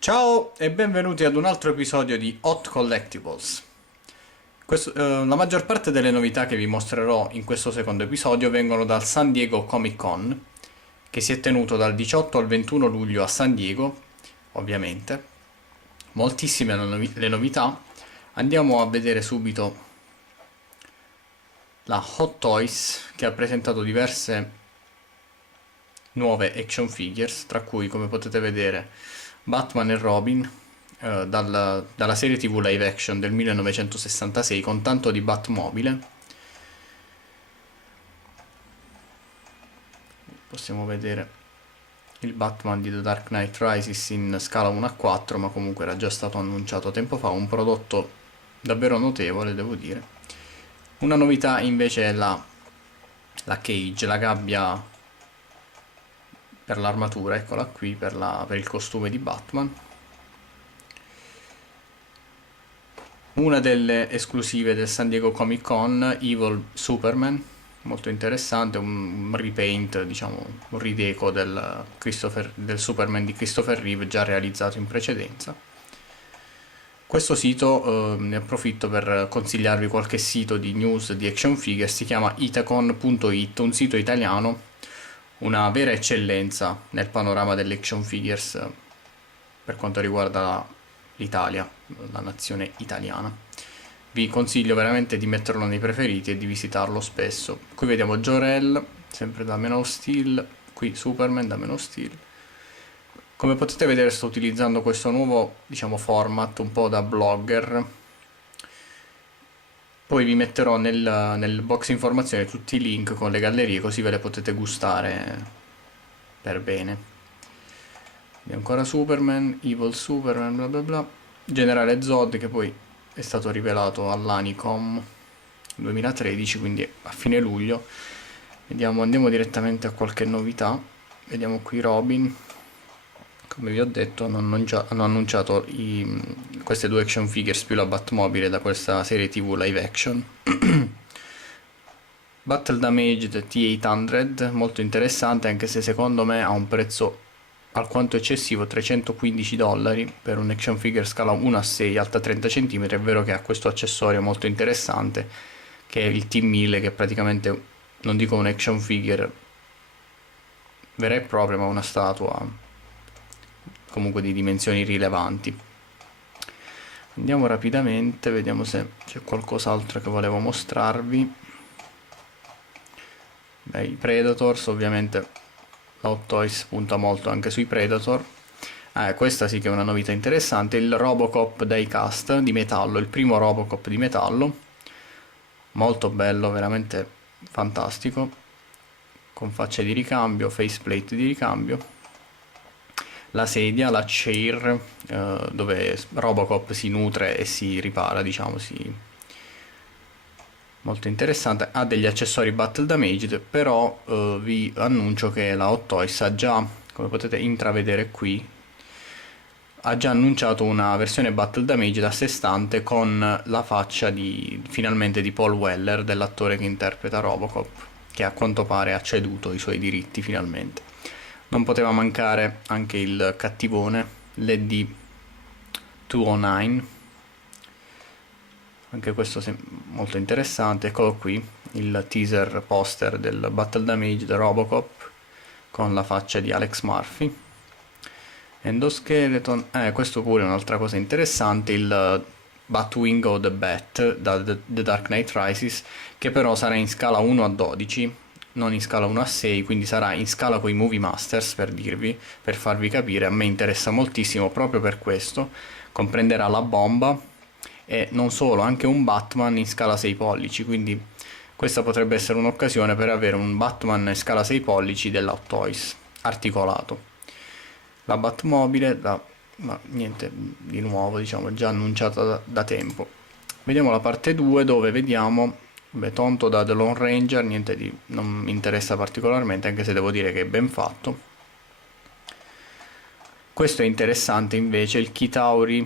Ciao e benvenuti ad un altro episodio di Hot Collectibles. La maggior parte delle novità che vi mostrerò in questo secondo episodio vengono dal San Diego Comic Con, che si è tenuto dal 18 al 21 luglio a San Diego, ovviamente. Moltissime le novità. Andiamo a vedere subito la Hot Toys, che ha presentato diverse nuove action figures, tra cui, come potete vedere, Batman e Robin, dalla serie TV live action del 1966 con tanto di Batmobile. Possiamo vedere il Batman di The Dark Knight Rises in scala 1:4, ma comunque era già stato annunciato tempo fa, un prodotto davvero notevole, devo dire. Una novità invece è la cage, la gabbia per l'armatura, eccola qui, per il costume di Batman. Una delle esclusive del San Diego Comic Con, Evil Superman, molto interessante, un repaint, diciamo, un rideco del Superman di Christopher Reeve già realizzato in precedenza. Questo sito, ne approfitto per consigliarvi qualche sito di news di action figure, si chiama itacon.it, un sito italiano, una vera eccellenza nel panorama delle action figures per quanto riguarda l'Italia, la nazione italiana. Vi consiglio veramente di metterlo nei preferiti e di visitarlo spesso. Qui vediamo Jor-El, sempre da Man of Steel, qui Superman da Man of Steel. Come potete vedere sto utilizzando questo nuovo, diciamo, format un po' da blogger. Poi vi metterò nel box informazioni tutti i link con le gallerie, così ve le potete gustare per bene. E ancora Superman, Evil Superman, bla bla bla. Generale Zod, che poi è stato rivelato all'Anicom 2013, quindi a fine luglio. Andiamo direttamente a qualche novità. Vediamo qui Robin. Come vi ho detto, hanno annunciato queste due action figures più la Batmobile da questa serie TV live action. Battle Damaged T800, molto interessante, anche se secondo me ha un prezzo alquanto eccessivo, $315 per un action figure scala 1:6 alta 30 cm. È vero che ha questo accessorio molto interessante, che è il T1000, che è praticamente, non dico un action figure vera e propria, ma una statua comunque di dimensioni rilevanti. Andiamo rapidamente, vediamo se c'è qualcos'altro che volevo mostrarvi. Beh, i Predators, ovviamente la Hot Toys punta molto anche sui Predator. Questa sì che è una novità interessante, il Robocop diecast di metallo, il primo Robocop di metallo, molto bello, veramente fantastico, con facce di ricambio, faceplate di ricambio. La sedia, la chair, dove Robocop si nutre e si ripara, diciamo, molto interessante. Ha degli accessori Battle Damaged, però vi annuncio che la Hot Toys ha già, come potete intravedere qui, ha già annunciato una versione Battle Damaged a sé stante con la faccia finalmente di Paul Weller, dell'attore che interpreta Robocop, che a quanto pare ha ceduto i suoi diritti finalmente. Non poteva mancare anche il cattivone, l'Eddie 209, anche questo molto interessante. Eccolo qui, il teaser poster del Battle Damaged Robocop con la faccia di Alex Murphy. Endoskeleton, questo pure è un'altra cosa interessante, il Batwing o The Bat da The Dark Knight Rises, che però sarà in scala 1:12, non in scala 1:6, quindi sarà in scala con i Movie Masters, per farvi capire. A me interessa moltissimo proprio per questo. Comprenderà la bomba e non solo, anche un Batman in scala 6 pollici, quindi questa potrebbe essere un'occasione per avere un Batman in scala 6 pollici della Hot Toys articolato. La Batmobile, ma niente di nuovo, diciamo, già annunciata da tempo. Vediamo la parte 2, dove vediamo Tonto da The Lone Ranger, non mi interessa particolarmente, anche se devo dire che è ben fatto. Questo è interessante invece, il Chitauri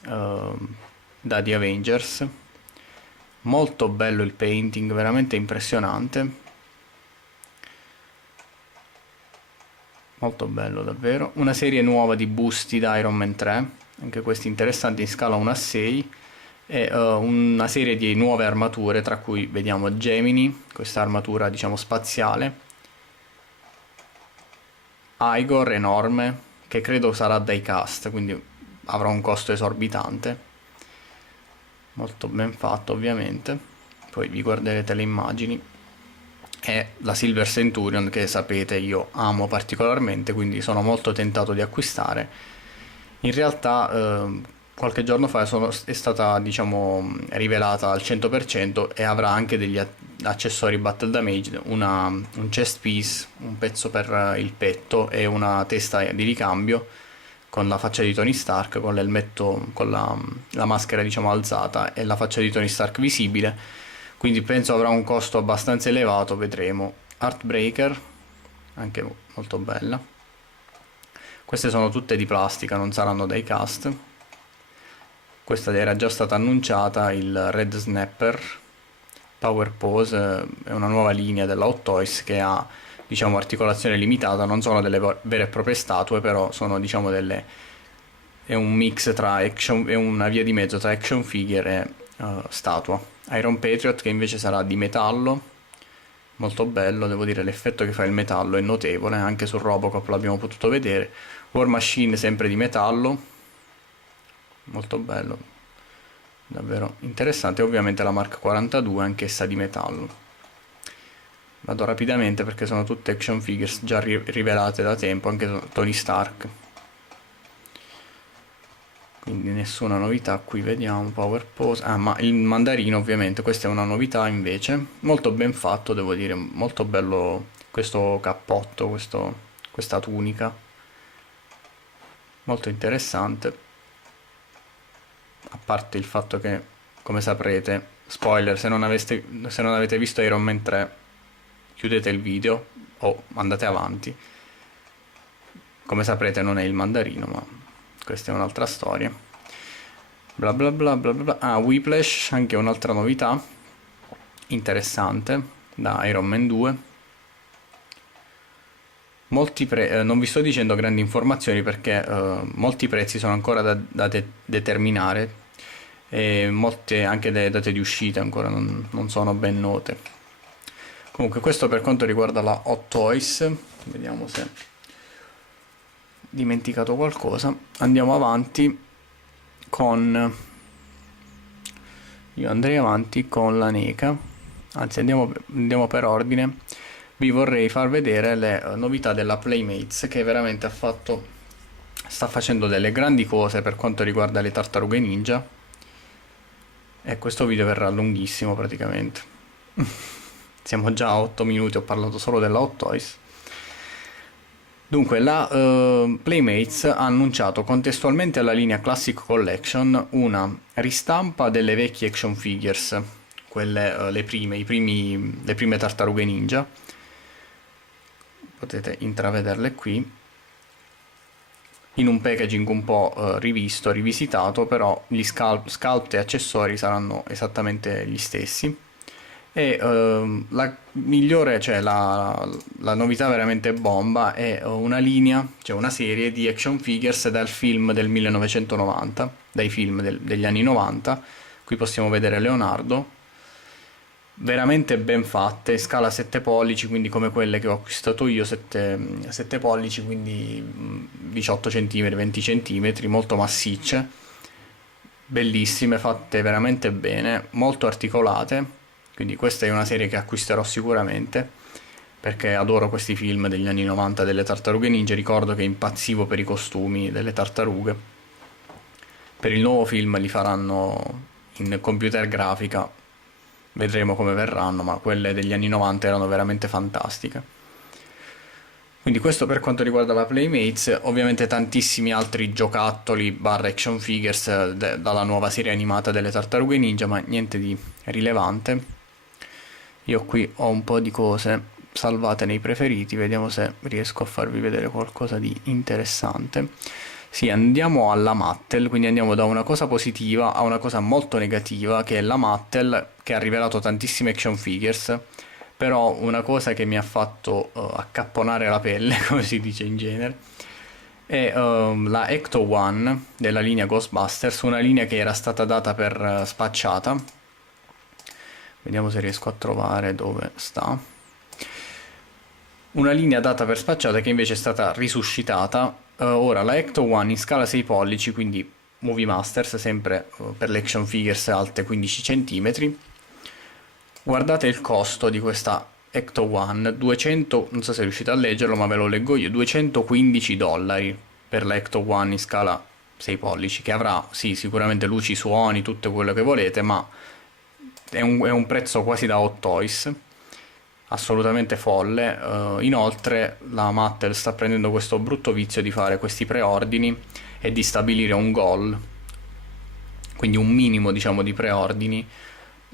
da The Avengers, molto bello il painting, veramente impressionante, molto bello davvero. Una serie nuova di busti da Iron Man 3, anche questi interessanti in scala 1:6, e una serie di nuove armature, tra cui vediamo Gemini, questa armatura diciamo spaziale, Igor enorme, che credo sarà diecast, quindi avrà un costo esorbitante, molto ben fatto ovviamente, poi vi guarderete le immagini, e la Silver Centurion che sapete io amo particolarmente, quindi sono molto tentato di acquistare. In realtà qualche giorno fa è stata diciamo rivelata al 100% e avrà anche degli accessori Battle Damage, un chest piece, un pezzo per il petto e una testa di ricambio con la faccia di Tony Stark, con l'elmetto, con la maschera diciamo alzata e la faccia di Tony Stark visibile, quindi penso avrà un costo abbastanza elevato, vedremo. Heartbreaker, anche molto bella. Queste sono tutte di plastica, non saranno dei cast. Questa era già stata annunciata, il Red Snapper Power Pose, è una nuova linea della Hot Toys che ha diciamo articolazione limitata, non sono delle vere e proprie statue, però sono diciamo è un mix tra action, è una via di mezzo tra action figure e statua. Iron Patriot che invece sarà di metallo, molto bello, devo dire l'effetto che fa il metallo è notevole, anche su Robocop l'abbiamo potuto vedere. War Machine sempre di metallo, molto bello, davvero interessante. Ovviamente la Mark 42 anch'essa di metallo. Vado rapidamente perché sono tutte action figures già rivelate da tempo, anche Tony Stark, quindi nessuna novità. Qui vediamo Power Pose, ma il mandarino ovviamente, questa è una novità invece, molto ben fatto devo dire, molto bello questo cappotto, questa tunica, molto interessante, a parte il fatto che, come saprete, spoiler, se non avete visto Iron Man 3 chiudete il video o andate avanti, come saprete non è il mandarino, ma questa è un'altra storia. Bla bla bla bla bla. Whiplash, anche un'altra novità interessante da Iron Man 2. Non vi sto dicendo grandi informazioni perché molti prezzi sono ancora da determinare e molte anche le date di uscita ancora non sono ben note. Comunque questo per quanto riguarda la Hot Toys, vediamo se ho dimenticato qualcosa. Andiamo avanti io andrei avanti con la NECA, anzi andiamo per ordine. Vi vorrei far vedere le novità della Playmates, che veramente sta facendo delle grandi cose per quanto riguarda le tartarughe ninja, e questo video verrà lunghissimo praticamente. Siamo già a 8 minuti, ho parlato solo della Hot Toys. Dunque, la Playmates ha annunciato contestualmente alla linea Classic Collection una ristampa delle vecchie action figures, quelle le prime tartarughe ninja. Potete intravederle qui, in un packaging un po' rivisitato, però gli sculpt e accessori saranno esattamente gli stessi. E la migliore, cioè la novità veramente bomba, è una linea, cioè una serie di action figures dal film del 1990, dai film degli anni 90. Qui possiamo vedere Leonardo, veramente ben fatte, scala 7 pollici, quindi come quelle che ho acquistato io, 7 pollici, quindi 18 cm, 20 cm, molto massicce, bellissime, fatte veramente bene, molto articolate. Quindi questa è una serie che acquisterò sicuramente, perché adoro questi film degli anni 90 delle tartarughe ninja. Ricordo che impazzivo per i costumi delle tartarughe. Per il nuovo film li faranno in computer grafica, vedremo come verranno, ma quelle degli anni 90 erano veramente fantastiche. Quindi questo per quanto riguarda la Playmates. Ovviamente tantissimi altri giocattoli barra action figures dalla nuova serie animata delle tartarughe ninja, ma niente di rilevante. Io qui ho un po' di cose salvate nei preferiti, vediamo se riesco a farvi vedere qualcosa di interessante. Sì, andiamo alla Mattel, quindi andiamo da una cosa positiva a una cosa molto negativa, che è la Mattel, che ha rivelato tantissime action figures, Però una cosa che mi ha fatto accapponare la pelle, come si dice in genere, è la Ecto One della linea Ghostbusters, una linea che era stata data per spacciata. Vediamo se riesco a trovare dove sta. Una linea data per spacciata che invece è stata risuscitata. Ora la Ecto One in scala 6 pollici, quindi Movie Masters, sempre per le action figures alte 15 cm. Guardate il costo di questa Ecto One, 200, non so se riuscite a leggerlo, ma ve lo leggo io, $215 per la Ecto One in scala 6 pollici, che avrà, sì, sicuramente luci, suoni, tutto quello che volete, ma è un prezzo quasi da Hot Toys, assolutamente folle. Inoltre la Mattel sta prendendo questo brutto vizio di fare questi preordini e di stabilire un goal, quindi un minimo, diciamo, di preordini.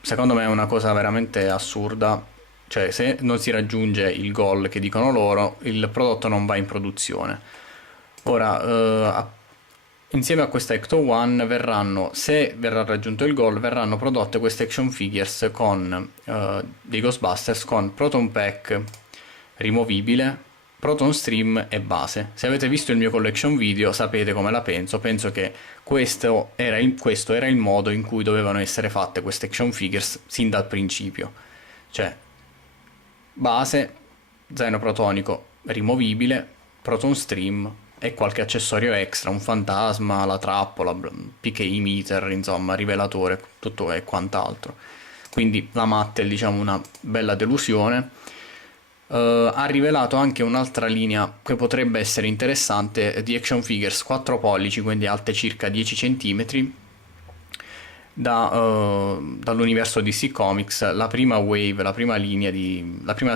Secondo me è una cosa veramente assurda, cioè se non si raggiunge il goal che dicono loro, il prodotto non va in produzione. Ora, insieme a questa Ecto One verranno, se verrà raggiunto il goal, verranno prodotte queste action figures con dei Ghostbusters con Proton Pack rimovibile, Proton Stream e base. Se avete visto il mio collection video sapete come la penso. Penso che questo era il modo in cui dovevano essere fatte queste action figures sin dal principio. Cioè, base, zaino protonico rimovibile, Proton Stream e qualche accessorio extra, un fantasma, la trappola, PKI meter, insomma, rivelatore, tutto e quant'altro. Quindi la Mattel, diciamo, una bella delusione. Ha rivelato anche un'altra linea che potrebbe essere interessante di action figures 4 pollici, quindi alte circa 10 cm, dall'universo DC Comics. La prima wave, la prima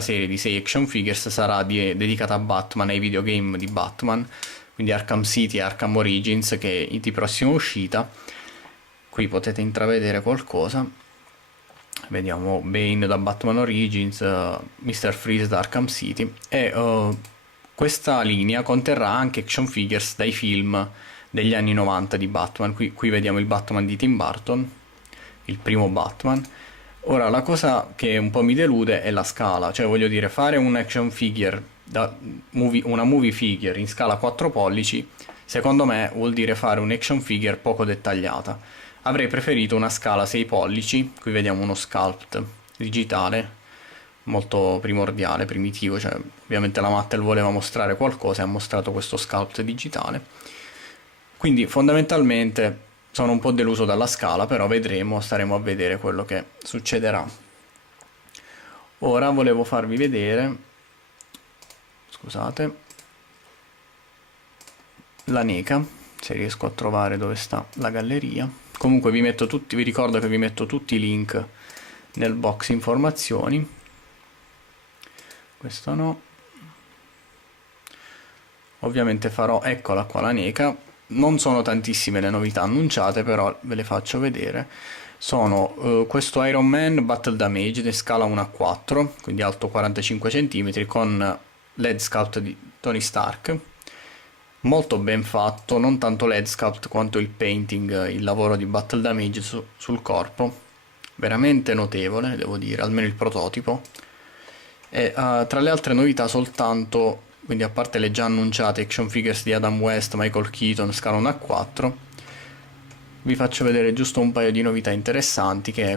serie di 6 action figures sarà dedicata a Batman, ai videogame di Batman, quindi Arkham City e Arkham Origins, che è di prossima uscita. Qui potete intravedere qualcosa. Vediamo Bane da Batman Origins, Mr. Freeze da Arkham City, e questa linea conterrà anche action figures dai film degli anni 90 di Batman. Qui vediamo il Batman di Tim Burton, il primo Batman. Ora, la cosa che un po' mi delude è la scala, cioè voglio dire, fare un action figure, una movie figure in scala 4 pollici, secondo me vuol dire fare un action figure poco dettagliata. Avrei preferito una scala 6 pollici, qui vediamo uno sculpt digitale, molto primordiale, primitivo, cioè ovviamente la Mattel voleva mostrare qualcosa e ha mostrato questo sculpt digitale. Quindi fondamentalmente sono un po' deluso dalla scala, però vedremo, staremo a vedere quello che succederà. Ora volevo farvi vedere, scusate, la NECA, se riesco a trovare dove sta la galleria. Comunque vi ricordo che vi metto tutti i link nel box informazioni. Questo no. Ovviamente farò, eccola qua la NECA. Non sono tantissime le novità annunciate, però ve le faccio vedere. Sono questo Iron Man Battle Damage in scala 1:4, quindi alto 45 cm, con LED sculpt di Tony Stark. Molto ben fatto, non tanto LED sculpt quanto il painting, il lavoro di Battle Damage sul corpo, veramente notevole, devo dire, almeno il prototipo. E tra le altre novità soltanto, quindi a parte le già annunciate action figures di Adam West, Michael Keaton, scala 1:4, vi faccio vedere giusto un paio di novità interessanti, che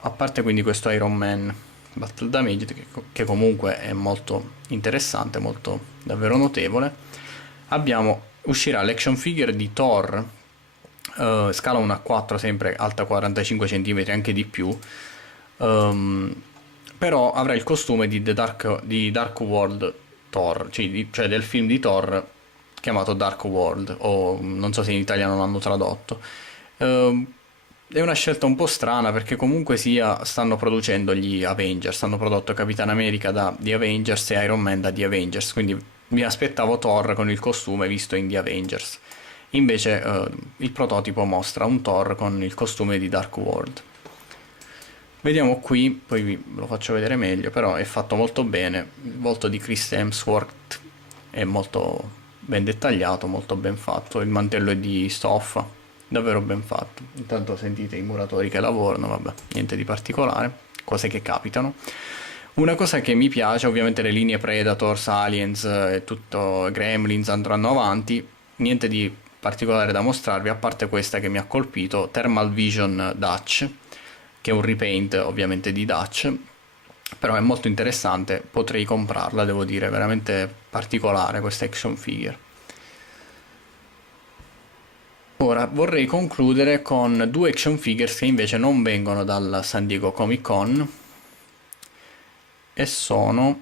a parte quindi questo Iron Man Battle Damage, che comunque è molto interessante, molto davvero notevole. Uscirà l'action figure di Thor, scala 1:4, sempre alta 45 cm, anche di più, però avrà il costume di Dark World Thor, cioè del film di Thor chiamato Dark World, o non so se in italiano l'hanno tradotto. È una scelta un po' strana, perché comunque sia stanno producendo gli Avengers, hanno prodotto Capitan America da The Avengers e Iron Man da The Avengers, quindi mi aspettavo Thor con il costume visto in The Avengers. Invece il prototipo mostra un Thor con il costume di Dark World. Vediamo qui, poi ve lo faccio vedere meglio, però è fatto molto bene. Il volto di Chris Hemsworth è molto ben dettagliato, molto ben fatto. Il mantello è di stoffa, davvero ben fatto. Intanto sentite i muratori che lavorano, vabbè, niente di particolare, cose che capitano. Una cosa che mi piace, ovviamente le linee Predators, Aliens e tutto, Gremlins andranno avanti, niente di particolare da mostrarvi, a parte questa che mi ha colpito, Thermal Vision Dutch, che è un repaint ovviamente di Dutch, però è molto interessante, potrei comprarla, devo dire, veramente particolare questa action figure. Ora vorrei concludere con due action figures che invece non vengono dal San Diego Comic Con e sono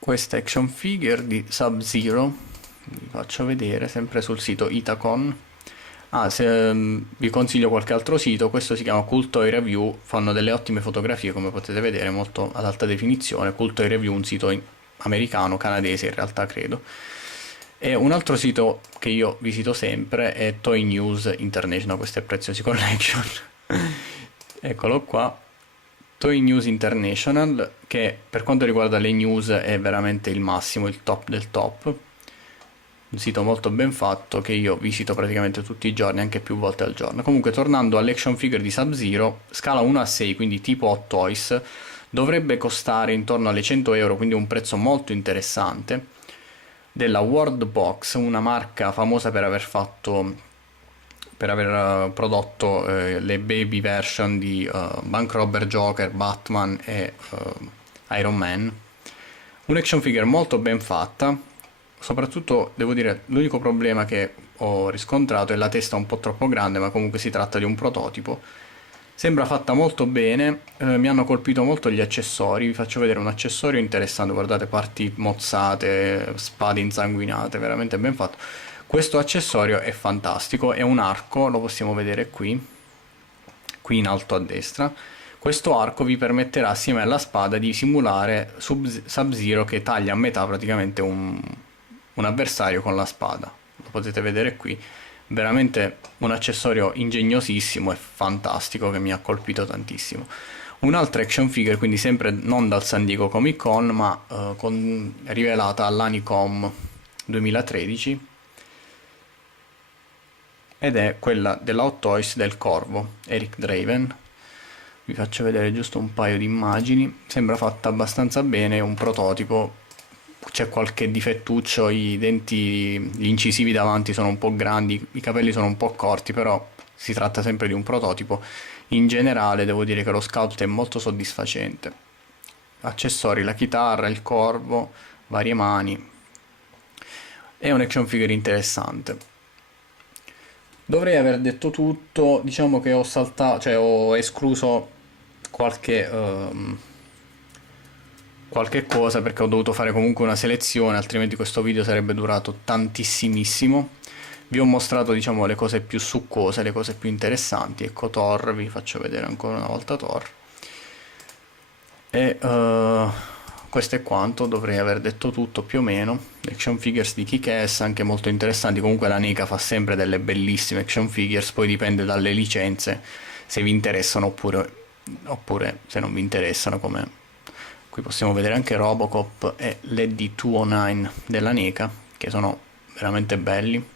questa action figure di Sub-Zero, vi faccio vedere sempre sul sito Itacon. Se vi consiglio qualche altro sito, questo si chiama Cool Toy Review, fanno delle ottime fotografie come potete vedere, molto ad alta definizione. Cool Toy Review, un sito americano, canadese in realtà credo. E un altro sito che io visito sempre è Toy News International, questo è Preziosi Collection. Eccolo qua, Toy News International, che per quanto riguarda le news è veramente il massimo, il top del top. Un sito molto ben fatto che io visito praticamente tutti i giorni, anche più volte al giorno. Comunque, tornando all'action figure di Sub-Zero, scala 1:6, quindi tipo Hot Toys, dovrebbe costare intorno alle 100 euro, quindi un prezzo molto interessante, della World Box, una marca famosa per aver prodotto le baby version di Bank Robber, Joker, Batman e Iron Man. Un action figure molto ben fatta, soprattutto devo dire l'unico problema che ho riscontrato è la testa un po' troppo grande, ma comunque si tratta di un prototipo. Sembra fatta molto bene, mi hanno colpito molto gli accessori, vi faccio vedere un accessorio interessante, guardate, parti mozzate, spade insanguinate, veramente ben fatto. Questo accessorio è fantastico, è un arco, lo possiamo vedere qui in alto a destra. Questo arco vi permetterà assieme alla spada di simulare Sub-Zero che taglia a metà praticamente un avversario con la spada. Lo potete vedere qui. Veramente un accessorio ingegnosissimo e fantastico che mi ha colpito tantissimo. Un'altra action figure, quindi sempre non dal San Diego Comic Con, ma rivelata all'Anicom 2013, ed è quella della Hot Toys del Corvo, Eric Draven. Vi faccio vedere giusto un paio di immagini, sembra fatta abbastanza bene, è un prototipo, c'è qualche difettuccio, i denti, gli incisivi davanti sono un po' grandi, i capelli sono un po' corti, però si tratta sempre di un prototipo. In generale devo dire che lo sculpt è molto soddisfacente. Accessori, la chitarra, il corvo, varie mani. È un action figure interessante. Dovrei aver detto tutto, diciamo che ho saltato, cioè ho escluso qualche qualche cosa perché ho dovuto fare comunque una selezione, altrimenti questo video sarebbe durato tantissimissimo. Vi ho mostrato, diciamo, le cose più succose, le cose più interessanti. Ecco Thor, vi faccio vedere ancora una volta Thor. E questo è quanto, dovrei aver detto tutto più o meno. Action figures di Kick-Ass, anche molto interessanti. Comunque la NECA fa sempre delle bellissime action figures, poi dipende dalle licenze, se vi interessano oppure se non vi interessano, come qui possiamo vedere anche Robocop e l'ED209 della NECA, che sono veramente belli.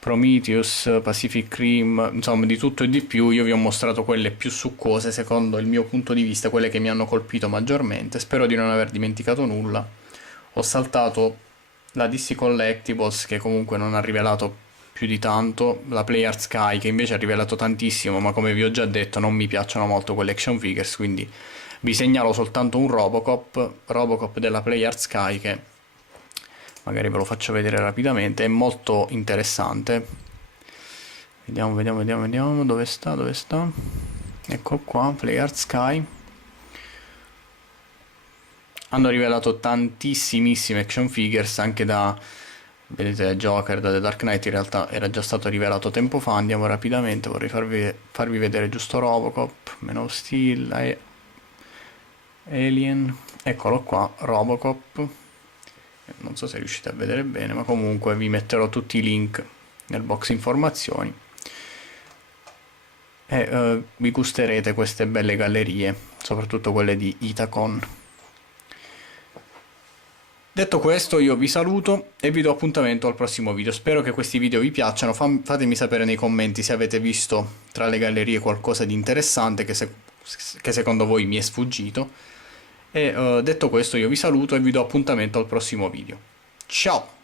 Prometheus, Pacific Rim, insomma di tutto e di più. Io vi ho mostrato quelle più succose secondo il mio punto di vista, quelle che mi hanno colpito maggiormente. Spero di non aver dimenticato nulla. Ho saltato la DC Collectibles, che comunque non ha rivelato più di tanto, la Play Sky, che invece ha rivelato tantissimo, ma come vi ho già detto non mi piacciono molto quelle action figures, quindi vi segnalo soltanto un Robocop della Play Sky, che magari ve lo faccio vedere rapidamente, è molto interessante. Vediamo, dove sta? Ecco qua, Play Sky. Hanno rivelato tantissimissime action figures, anche da, vedete, Joker, da The Dark Knight, in realtà era già stato rivelato tempo fa. Andiamo rapidamente, vorrei farvi vedere giusto Robocop, Man of Steel, Alien, eccolo qua, Robocop. Non so se riuscite a vedere bene, ma comunque vi metterò tutti i link nel box informazioni e vi gusterete queste belle gallerie, soprattutto quelle di Itacon. Detto questo, io vi saluto e vi do appuntamento al prossimo video. Spero che questi video vi piacciono. Fatemi sapere nei commenti se avete visto tra le gallerie qualcosa di interessante, che che secondo voi mi è sfuggito. E detto questo io vi saluto e vi do appuntamento al prossimo video. Ciao!